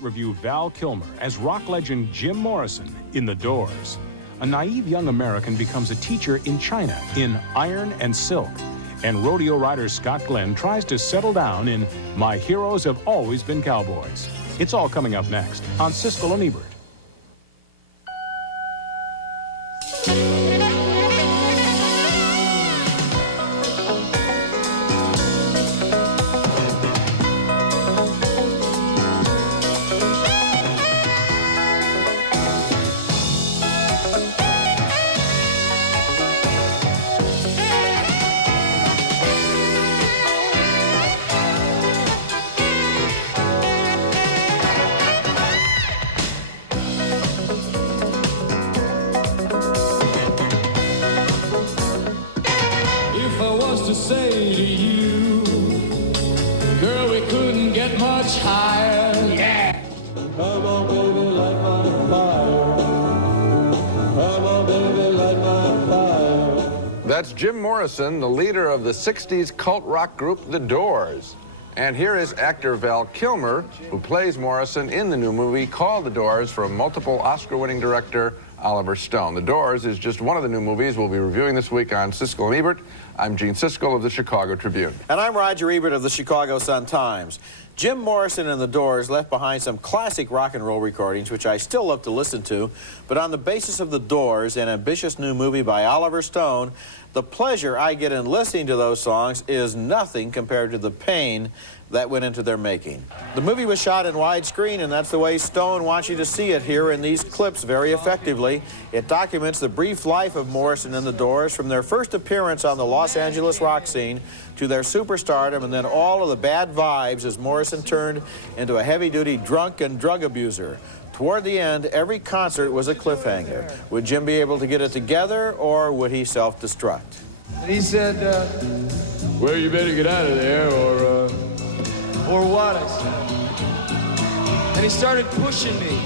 Review Val Kilmer as rock legend Jim Morrison in The Doors. A naive young American becomes a teacher in China in Iron and Silk. And rodeo rider Scott Glenn tries to settle down in My Heroes Have Always Been Cowboys. It's all coming up next on Siskel and Ebert. Say to you, girl, we couldn't get much higher. Yeah. Come on, baby, light my fire. Come on, baby, light my fire. That's Jim Morrison, the leader of the 60s cult rock group The Doors. And here is actor Val Kilmer, who plays Morrison in the new movie called The Doors from multiple Oscar-winning director Oliver Stone. The Doors is just one of the new movies we'll be reviewing this week on Siskel and Ebert. I'm Gene Siskel of the Chicago Tribune. And I'm Roger Ebert of the Chicago Sun-Times. Jim Morrison and the Doors left behind some classic rock and roll recordings, which I still love to listen to, but on the basis of The Doors, an ambitious new movie by Oliver Stone, the pleasure I get in listening to those songs is nothing compared to the pain that went into their making. The movie was shot in widescreen, and that's the way Stone wants you to see it here in these clips very effectively. It documents the brief life of Morrison and the Doors from their first appearance on the Los Angeles rock scene to their superstardom, and then all of the bad vibes as Morrison turned into a heavy-duty drunk and drug abuser. Toward the end, every concert was a cliffhanger. Would Jim be able to get it together, or would he self-destruct? And he said, well, you better get out of there, or what, I said. And he started pushing me.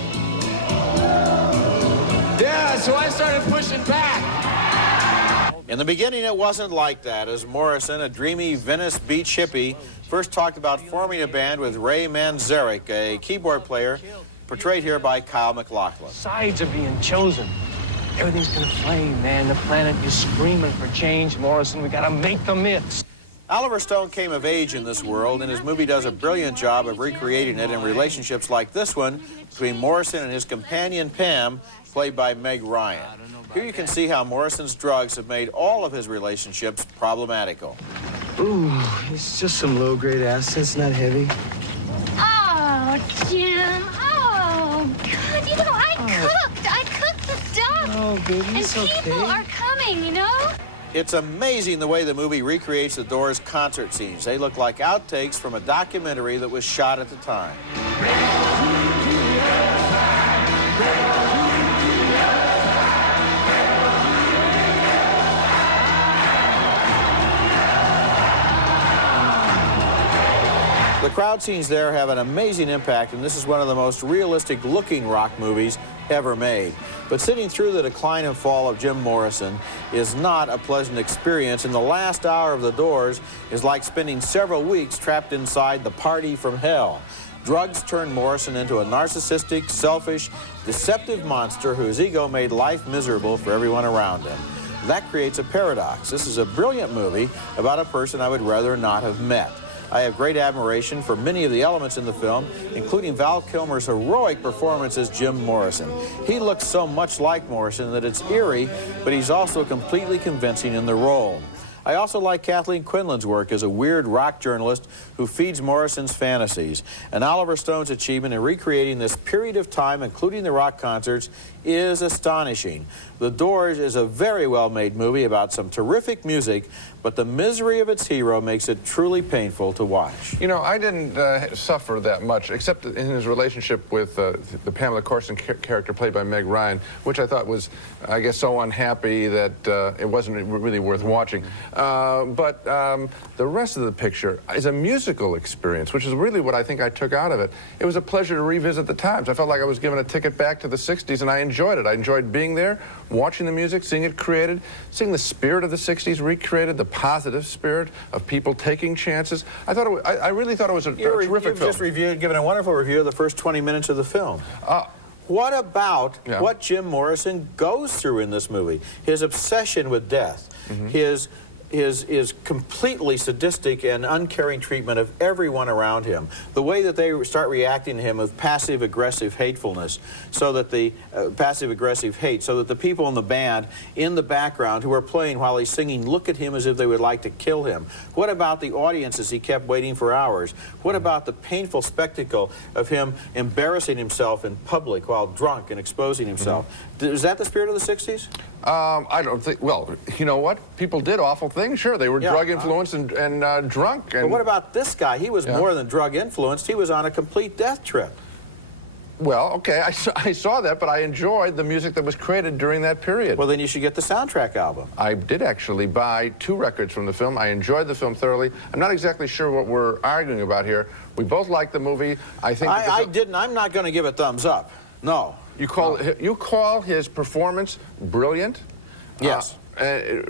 Yeah, so I started pushing back. In the beginning, it wasn't like that, as Morrison, a dreamy Venice Beach hippie, first talked about forming a band with Ray Manzarek, a keyboard player, portrayed here by Kyle MacLachlan. Sides are being chosen. Everything's gonna flame, man. The planet is screaming for change, Morrison. We gotta make the mix. Oliver Stone came of age in this world, and his movie does a brilliant job of recreating it in relationships like this one between Morrison and his companion Pam, played by Meg Ryan. Here you can see how Morrison's drugs have made all of his relationships problematical. Ooh, it's just some low-grade acids, not heavy. Oh, Jim. Oh, God, you know, I cooked the stuff. Oh, baby, it's okay. And people are coming, you know? It's amazing the way the movie recreates the Doors' concert scenes. They look like outtakes from a documentary that was shot at the time. The crowd scenes there have an amazing impact, and this is one of the most realistic-looking rock movies ever made. But sitting through the decline and fall of Jim Morrison is not a pleasant experience, and the last hour of The Doors is like spending several weeks trapped inside the party from hell. Drugs turned Morrison into a narcissistic, selfish, deceptive monster whose ego made life miserable for everyone around him. That creates a paradox. This is a brilliant movie about a person I would rather not have met. I have great admiration for many of the elements in the film, including Val Kilmer's heroic performance as Jim Morrison. He looks so much like Morrison that it's eerie, but he's also completely convincing in the role. I also like Kathleen Quinlan's work as a weird rock journalist who feeds Morrison's fantasies. And Oliver Stone's achievement in recreating this period of time, including the rock concerts, is astonishing. The Doors is a very well-made movie about some terrific music, but the misery of its hero makes it truly painful to watch. You know, I didn't suffer that much, except in his relationship with the Pamela Corson character played by Meg Ryan, which I thought was, I guess, so unhappy that it wasn't really worth watching. But the rest of the picture is a musical experience, which is really what I think I took out of it. It was a pleasure to revisit the times. I felt like I was given a ticket back to the 60s, and I enjoyed it. I enjoyed being there, watching the music, seeing it created, seeing the spirit of the 60s recreated, the positive spirit of people taking chances. I really thought it was a terrific film. You've just given a wonderful review of the first 20 minutes of the film. What about what Jim Morrison goes through in this movie? His obsession with death, his completely sadistic and uncaring treatment of everyone around him, the way that they start reacting to him with passive-aggressive hatefulness, so that the passive-aggressive hate, so that the people in the band in the background who are playing while he's singing look at him as if they would like to kill him. What about the audience as he kept waiting for hours? What about the painful spectacle of him embarrassing himself in public while drunk and exposing himself? Is that the spirit of the 60s? I don't think, well, you know what? People did awful things, sure. They were drug-influenced and drunk. But what about this guy? He was more than drug-influenced. He was on a complete death trip. Well, okay, I saw that, but I enjoyed the music that was created during that period. Well, then you should get the soundtrack album. I did actually buy 2 records from the film. I enjoyed the film thoroughly. I'm not exactly sure what we're arguing about here. We both liked the movie. I think I'm not going to give it thumbs up. No. You call his performance brilliant? Yes. And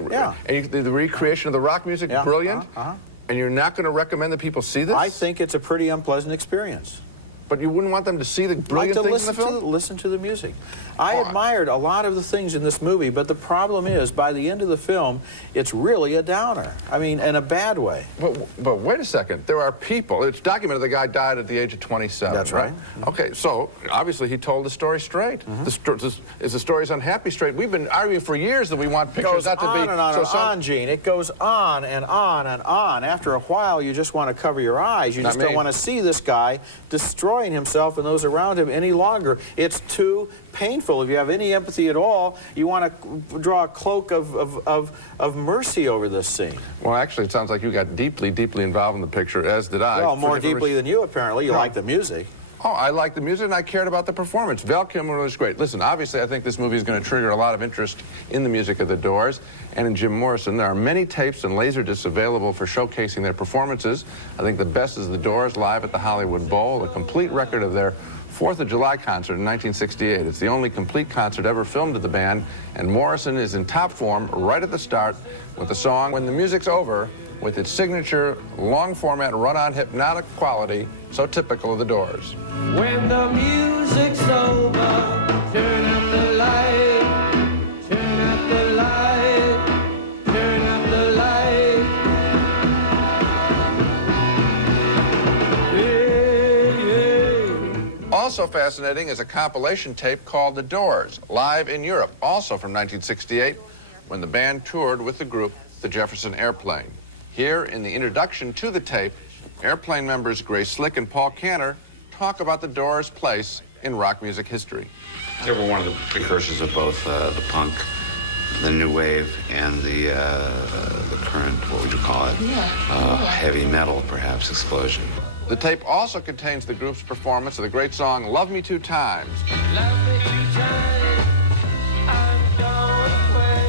the recreation of the rock music brilliant? And you're not going to recommend that people see this? I think it's a pretty unpleasant experience. But you wouldn't want them to see the brilliant things in the film? Listen to the music. I admired a lot of the things in this movie, but the problem is, by the end of the film, it's really a downer. I mean, in a bad way. But wait a second. There are people. It's documented the guy died at the age of 27. That's right. Okay, so obviously he told the story straight. Is the story's unhappy straight? We've been arguing for years that we want pictures not to be... It goes on and on, Gene. It goes on and on and on. After a while, you just want to cover your eyes. You just don't want to see this guy destroying himself and those around him any longer. It's too painful. If you have any empathy at all, you want to draw a cloak of mercy over this scene. Well, actually, it sounds like you got deeply, deeply involved in the picture, as did I. Well, more deeply than you, apparently. You like the music. Oh, I liked the music, and I cared about the performance. Val Kilmer was great. Listen, obviously, I think this movie is going to trigger a lot of interest in the music of the Doors and in Jim Morrison. There are many tapes and laserdiscs available for showcasing their performances. I think the best is the Doors live at the Hollywood Bowl, a complete record of their 4th of July concert in 1968. It's the only complete concert ever filmed of the band, and Morrison is in top form right at the start with the song When the Music's Over, with its signature long-format run-on hypnotic quality so typical of the Doors. When the music's over, turn up the light, turn up the light, turn up the light. Hey, hey. Also fascinating is a compilation tape called The Doors, live in Europe, also from 1968, when the band toured with the group The Jefferson Airplane. Here, in the introduction to the tape, Airplane members Grace Slick and Paul Cantor talk about the Doors' place in rock music history. They were one of the precursors of both the punk, the new wave, and the current, what would you call it, heavy metal, perhaps, explosion. The tape also contains the group's performance of the great song Love Me Two Times. Love me 2 times, I'm gone away.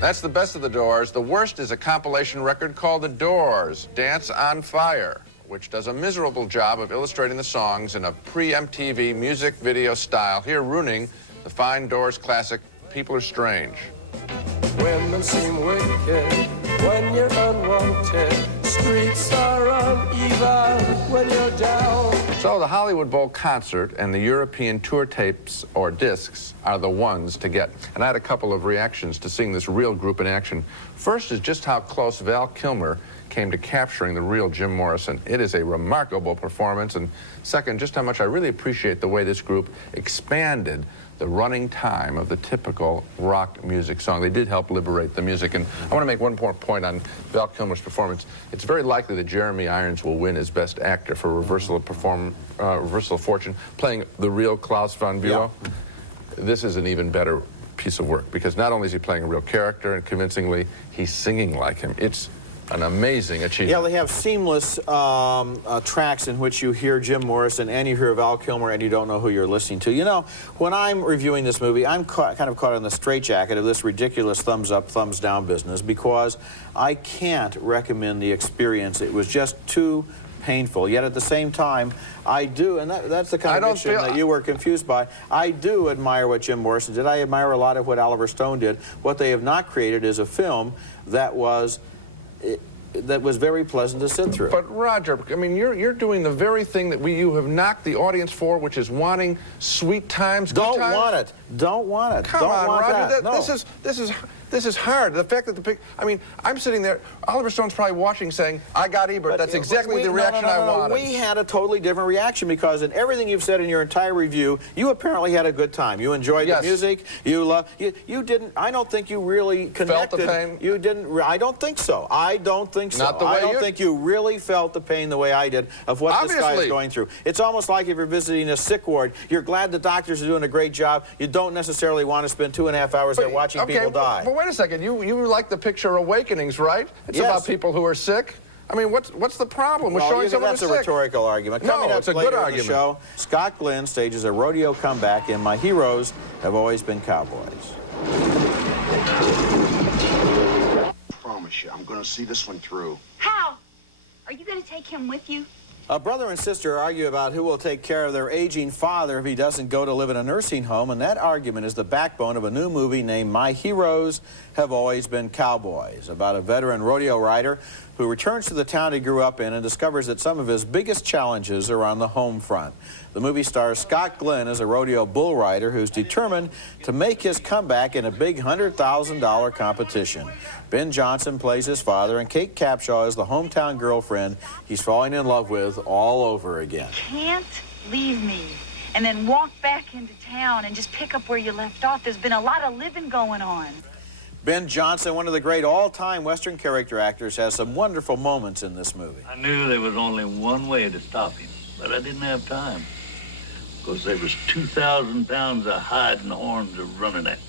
That's the best of the Doors. The worst is a compilation record called The Doors, Dance on Fire, which does a miserable job of illustrating the songs in a pre-MTV music video style, here ruining the fine Doors classic, People Are Strange. Women seem wicked when you're unwanted. Streets are uneven when you're down. So the Hollywood Bowl concert and the European tour tapes or discs are the ones to get. And I had a couple of reactions to seeing this real group in action. First is just how close Val Kilmer came to capturing the real Jim Morrison. It is a remarkable performance. And second, just how much I really appreciate the way this group expanded the running time of the typical rock music song. They did help liberate the music. And I want to make one more point on Val Kilmer's performance. It's very likely that Jeremy Irons will win as Best Actor for Reversal of Fortune, playing the real Klaus von Bülow. Yeah. This is an even better piece of work, because not only is he playing a real character, and convincingly, he's singing like him. It's an amazing achievement. Yeah, they have seamless tracks in which you hear Jim Morrison and you hear Val Kilmer and you don't know who you're listening to. You know, when I'm reviewing this movie, I'm kind of caught in the straitjacket of this ridiculous thumbs up, thumbs down business, because I can't recommend the experience. It was just too painful. Yet at the same time, I do, and that's the contradiction that you were confused by. I do admire what Jim Morrison did. I admire a lot of what Oliver Stone did. What they have not created is a film that was very pleasant to sit through. But Roger, I mean, you're doing the very thing that you have knocked the audience for, which is wanting sweet times. Don't want it. Don't want it. Come Don't on, want Roger. that. No. This is hard. The fact that I mean, I'm sitting there. Oliver Stone's probably watching, saying, "I got Ebert." That's exactly the reaction I wanted. We had a totally different reaction because in everything you've said in your entire review, you apparently had a good time. You enjoyed the music. You loved. You didn't. I don't think you really connected. Felt the pain? You didn't. I don't think so. I don't think so. Not the way I don't think you really felt the pain the way I did of what this guy is going through. It's almost like if you're visiting a sick ward. You're glad the doctors are doing a great job. You don't necessarily want to spend 2.5 hours there watching people die. But wait a second. You like the picture Awakenings, right? It's about people who are sick. I mean, what's the problem with showing someone who's sick? That's a rhetorical argument. No, it's a good argument. In the show, Scott Glenn stages a rodeo comeback in My Heroes Have Always Been Cowboys. I promise you, I'm going to see this one through. How? Are you going to take him with you? A brother and sister argue about who will take care of their aging father if he doesn't go to live in a nursing home, and that argument is the backbone of a new movie named My Heroes Have Always Been Cowboys, about a veteran rodeo rider who returns to the town he grew up in and discovers that some of his biggest challenges are on the home front. The movie stars Scott Glenn as a rodeo bull rider who's determined to make his comeback in a big $100,000 competition. Ben Johnson plays his father, and Kate Capshaw is the hometown girlfriend he's falling in love with all over again. Can't leave me and then walk back into town and just pick up where you left off. There's been a lot of living going on. Ben Johnson, one of the great all-time Western character actors, has some wonderful moments in this movie. I knew there was only one way to stop him, but I didn't have time. Because there was 2,000 pounds of hide and horns running at me.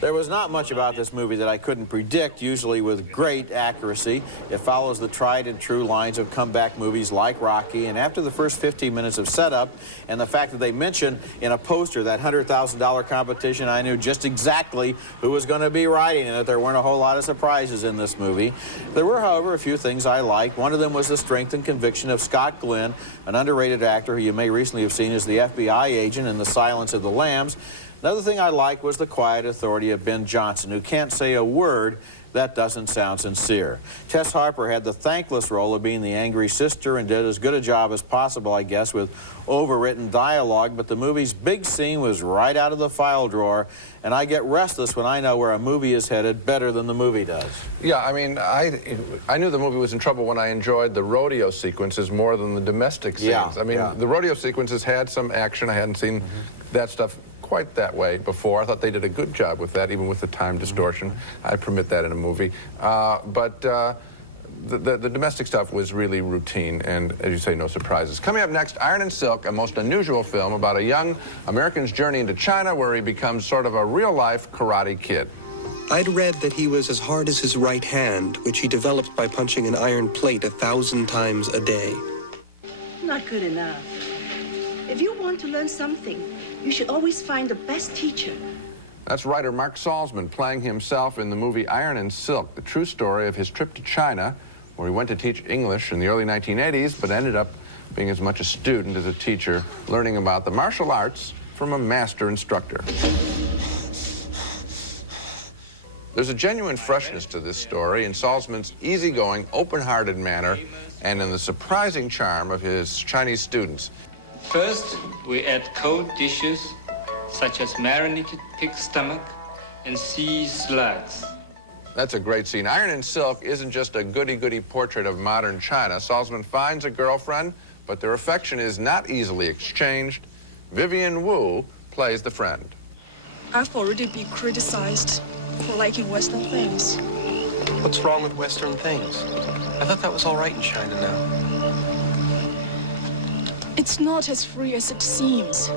There was not much about this movie that I couldn't predict, usually with great accuracy. It follows the tried and true lines of comeback movies like Rocky, and after the first 15 minutes of setup and the fact that they mentioned in a poster that $100,000 competition, I knew just exactly who was going to be riding in it. There weren't a whole lot of surprises in this movie. There were, however, a few things I liked. One of them was the strength and conviction of Scott Glenn, an underrated actor who you may recently have seen as the FBI agent in The Silence of the Lambs. Another thing I liked was the quiet authority of Ben Johnson, who can't say a word that doesn't sound sincere. Tess Harper had the thankless role of being the angry sister and did as good a job as possible, I guess, with overwritten dialogue, but the movie's big scene was right out of the file drawer, and I get restless when I know where a movie is headed better than the movie does. Yeah, I mean, I knew the movie was in trouble when I enjoyed the rodeo sequences more than the domestic scenes. I mean, the rodeo sequences had some action. I hadn't seen that stuff quite that way before. I thought they did a good job with that, even with the time distortion. I permit that in a movie. But the domestic stuff was really routine, and as you say, no surprises. Coming up next, Iron and Silk, a most unusual film about a young American's journey into China where he becomes sort of a real-life karate kid. I'd read that he was as hard as his right hand, which he developed by punching an iron plate 1,000 times a day. Not good enough. If you want to learn something, you should always find the best teacher. That's writer Mark Salzman playing himself in the movie Iron and Silk, the true story of his trip to China, where he went to teach English in the early 1980s, but ended up being as much a student as a teacher, learning about the martial arts from a master instructor. There's a genuine freshness to this story in Salzman's easygoing, open-hearted manner and in the surprising charm of his Chinese students. First, we add cold dishes such as marinated pig stomach and sea slugs. That's a great scene. Iron and Silk isn't just a goody-goody portrait of modern China. Salzman finds a girlfriend, but their affection is not easily exchanged. Vivian Wu plays the friend. I've already been criticized for liking Western things. What's wrong with Western things? I thought that was all right in China now. It's not as free as it seems.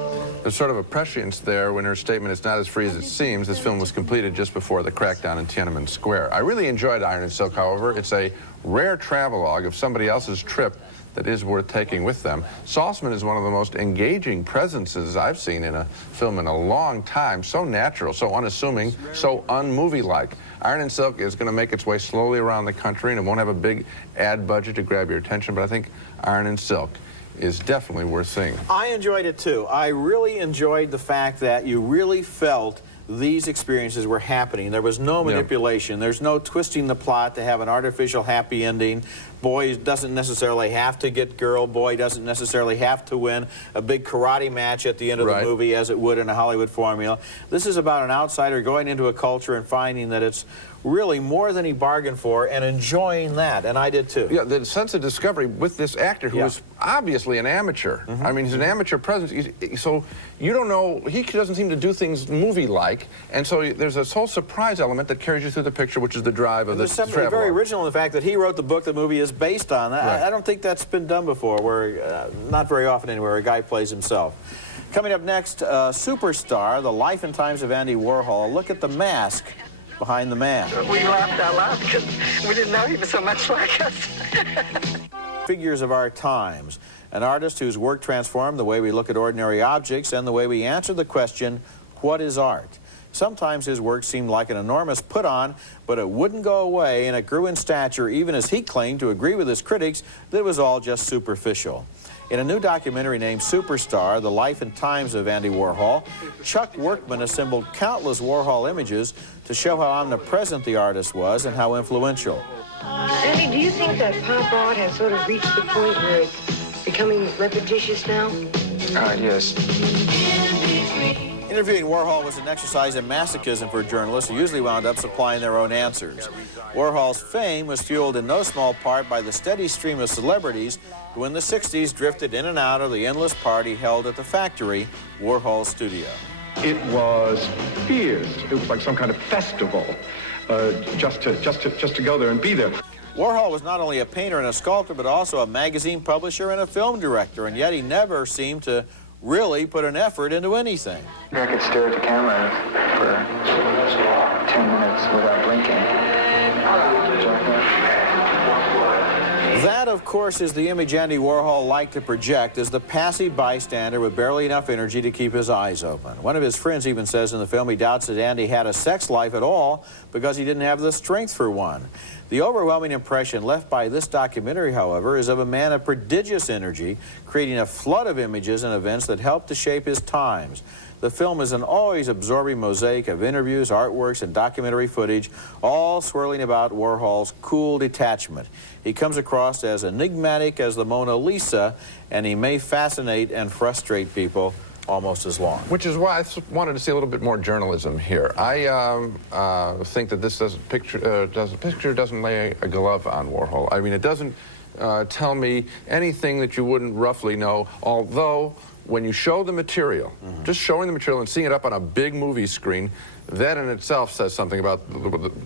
There's sort of a prescience there when her statement, it's not as free as it seems. This film was completed just before the crackdown in Tiananmen Square. I really enjoyed Iron and Silk, however. It's a rare travelogue of somebody else's trip that is worth taking with them. Saltzman is one of the most engaging presences I've seen in a film in a long time. So natural, so unassuming, so un-movie-like. Iron and Silk is going to make its way slowly around the country, and it won't have a big ad budget to grab your attention, but I think Iron and Silk is definitely worth seeing. I enjoyed it too. I really enjoyed the fact that you really felt these experiences were happening. There was no manipulation. There's no twisting the plot to have an artificial happy ending. Boy doesn't necessarily have to get girl. Boy doesn't necessarily have to win a big karate match at the end of the movie as it would in a Hollywood formula. This is about an outsider going into a culture and finding that it's really more than he bargained for and enjoying that, and I did too. Yeah, the sense of discovery with this actor who is obviously an amateur. I mean, he's an amateur presence, so you don't know, he doesn't seem to do things movie-like, and so there's this whole surprise element that carries you through the picture, which is the drive of this travelogue. Very original in the fact that he wrote the book the movie is based on. I don't think that's been done before, where not very often anywhere, a guy plays himself. Coming up next, Superstar, The Life and Times of Andy Warhol. A look at the mask behind the man. We laughed out loud because we didn't know he was so much like us. Figures of our times. An artist whose work transformed the way we look at ordinary objects and the way we answer the question, what is art? Sometimes his work seemed like an enormous put-on, but it wouldn't go away, and it grew in stature even as he claimed to agree with his critics that it was all just superficial. In a new documentary named Superstar, The Life and Times of Andy Warhol, Chuck Workman assembled countless Warhol images to show how omnipresent the artist was and how influential. Andy, do you think that pop art has sort of reached the point where it's becoming repetitious now? Yes. Interviewing Warhol was an exercise in masochism for journalists who usually wound up supplying their own answers. Warhol's fame was fueled in no small part by the steady stream of celebrities who in the 60s drifted in and out of the endless party held at the Factory, Warhol's studio. It was fierce. It was like some kind of festival, just to go there and be there. Warhol was not only a painter and a sculptor, but also a magazine publisher and a film director, and yet he never seemed to really put an effort into anything. I could stare at the camera for 10 minutes without blinking. That, of course, is the image Andy Warhol liked to project as the passive bystander with barely enough energy to keep his eyes open. One of his friends even says in the film he doubts that Andy had a sex life at all because he didn't have the strength for one. The overwhelming impression left by this documentary, however, is of a man of prodigious energy, creating a flood of images and events that helped to shape his times. The film is an always absorbing mosaic of interviews, artworks, and documentary footage, all swirling about Warhol's cool detachment. He comes across as enigmatic as the Mona Lisa, and he may fascinate and frustrate people almost as long. Which is why I wanted to see a little bit more journalism here. I think that this picture doesn't lay a glove on Warhol. I mean, it doesn't tell me anything that you wouldn't roughly know, although when you show the material, just showing the material and seeing it up on a big movie screen, that in itself says something about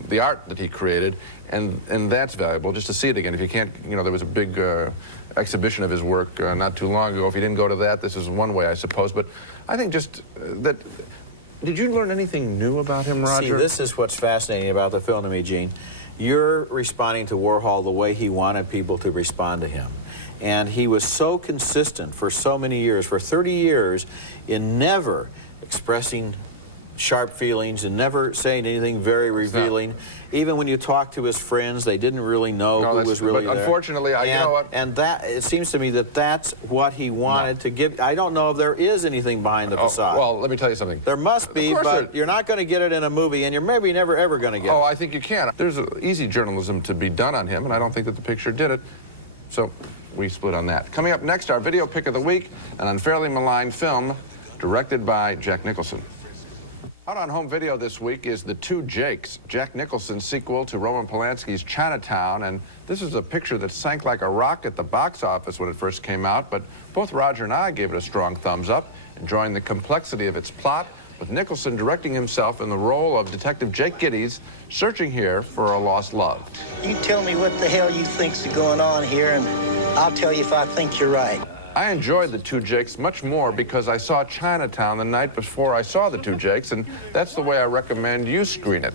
the art that he created, and that's valuable, just to see it again. If you can't, you know, there was a big exhibition of his work not too long ago. If you didn't go to that, this is one way, I suppose. But I think just that... Did you learn anything new about him, Roger? See, this is what's fascinating about the film to me, Gene. You're responding to Warhol the way he wanted people to respond to him. And he was so consistent for so many years, for 30 years, in never expressing sharp feelings and never saying anything very revealing. Even when you talk to his friends, they didn't really know who was really there. Unfortunately, you know what? And that, it seems to me that that's what he wanted to give. I don't know if there is anything behind the facade. Well, let me tell you something. There must be, but you're not going to get it in a movie, and you're maybe never ever going to get it. Oh, I think you can. There's easy journalism to be done on him, and I don't think that the picture did it. So we split on that. Coming up next, our video pick of the week, an unfairly maligned film directed by Jack Nicholson. Out on home video this week is The Two Jakes, Jack Nicholson's sequel to Roman Polanski's Chinatown, and this is a picture that sank like a rock at the box office when it first came out, but both Roger and I gave it a strong thumbs up, enjoying the complexity of its plot, with Nicholson directing himself in the role of Detective Jake Gittes, searching here for a lost love. You tell me what the hell you think's going on here, and I'll tell you if I think you're right. I enjoyed The Two Jakes much more because I saw Chinatown the night before I saw The Two Jakes, and that's the way I recommend you screen it.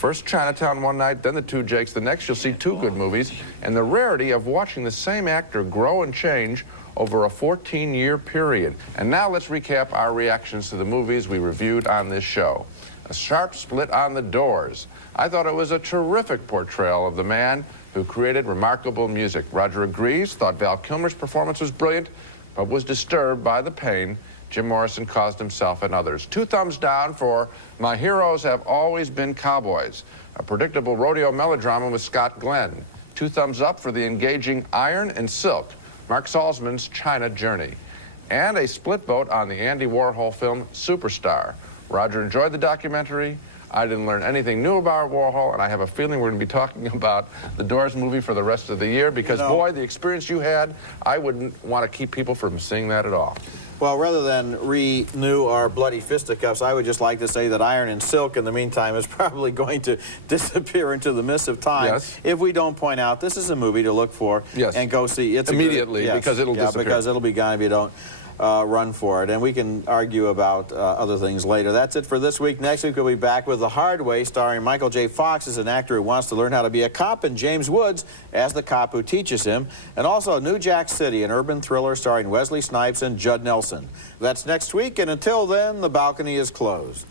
First Chinatown one night, then The Two Jakes the next. You'll see two good movies, and the rarity of watching the same actor grow and change over a 14-year period. And now let's recap our reactions to the movies we reviewed on this show. A sharp split on The Doors. I thought it was a terrific portrayal of the man who created remarkable music. Roger agrees, thought Val Kilmer's performance was brilliant, but was disturbed by the pain Jim Morrison caused himself and others. 2 thumbs down for My Heroes Have Always Been Cowboys, a predictable rodeo melodrama with Scott Glenn. 2 thumbs up for the engaging Iron and Silk, Mark Salzman's China Journey. And a split vote on the Andy Warhol film Superstar. Roger enjoyed the documentary. I didn't learn anything new about Warhol, and I have a feeling we're going to be talking about the Doors movie for the rest of the year because, boy, the experience you had, I wouldn't want to keep people from seeing that at all. Well, rather than renew our bloody fisticuffs, I would just like to say that Iron and Silk, in the meantime, is probably going to disappear into the mist of time if we don't point out this is a movie to look for and go see. It's immediately because it'll disappear. Because it'll be gone if you don't run for it. And we can argue about other things later. That's it for this week. Next week, we'll be back with The Hard Way, starring Michael J. Fox as an actor who wants to learn how to be a cop, and James Woods as the cop who teaches him. And also New Jack City, an urban thriller starring Wesley Snipes and Judd Nelson. That's next week, and until then, the balcony is closed.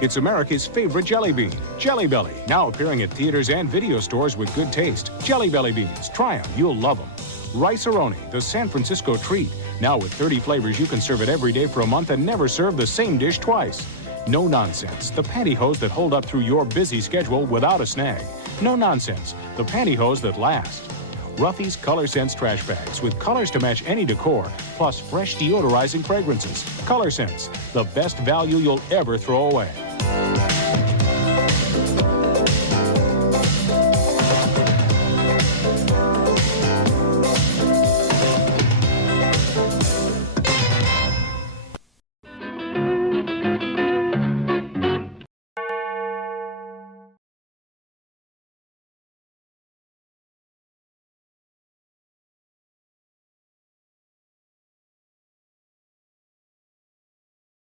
It's America's favorite jelly bean, Jelly Belly, now appearing at theaters and video stores with good taste. Jelly Belly beans, try them, you'll love them. Rice-A-Roni, the San Francisco treat, now with 30 flavors you can serve it every day for a month and never serve the same dish twice. No Nonsense, the pantyhose that hold up through your busy schedule without a snag. No Nonsense, the pantyhose that last. Ruffy's Color Sense trash bags with colors to match any decor, plus fresh deodorizing fragrances. Color Sense, the best value you'll ever throw away.